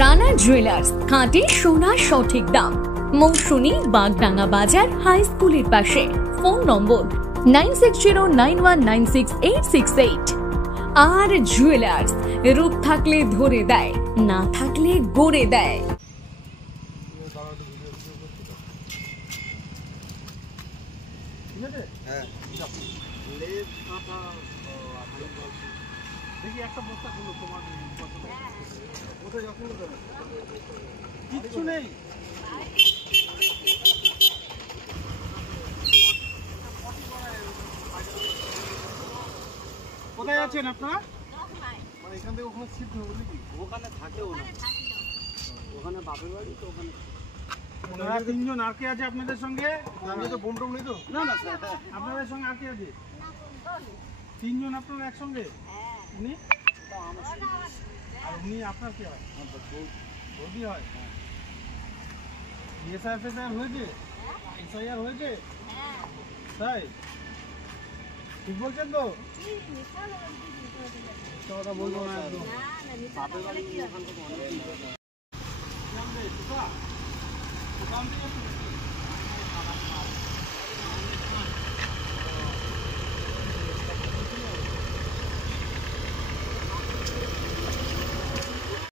Rana jewellers, খাঁটি সোনার সঠিক দাম। মৌসুমী, বাগডাঙ্গা বাজার, হাই স্কুলের পাশে। ফোন নম্বর 9609196868। আর জুয়েলার্স, রূপ থাকলে ধরে দেয়, না থাকলে গড়ে দেয়। দেখি একটা বস্তা খুলো তোমার কোথায় যখন কিচ্ছু নেই। কোথায় আছেন আপনারা? মানে এখান থেকে ওখানে শিফট হবে নাকি? ওখানে থাকেও না, ওখানে বাপের বাড়ি তো ওখানে। আপনারা তিনজন আর কে আছে আপনাদের সঙ্গে? আমি তো বোম টোম নেই তো। না না স্যার, আপনাদের সঙ্গে আর কে আছে? তিনজন আপনারা একসঙ্গে? উনি আর উনি আপনার কি হয়? বৌদি হয়। এসআইআর হয়েছে? এসআইআর হয়েছে? তাই ঠিক বলছেন তো? কথা বলবো না একদম। বাপের বাড়ি ওখান থেকে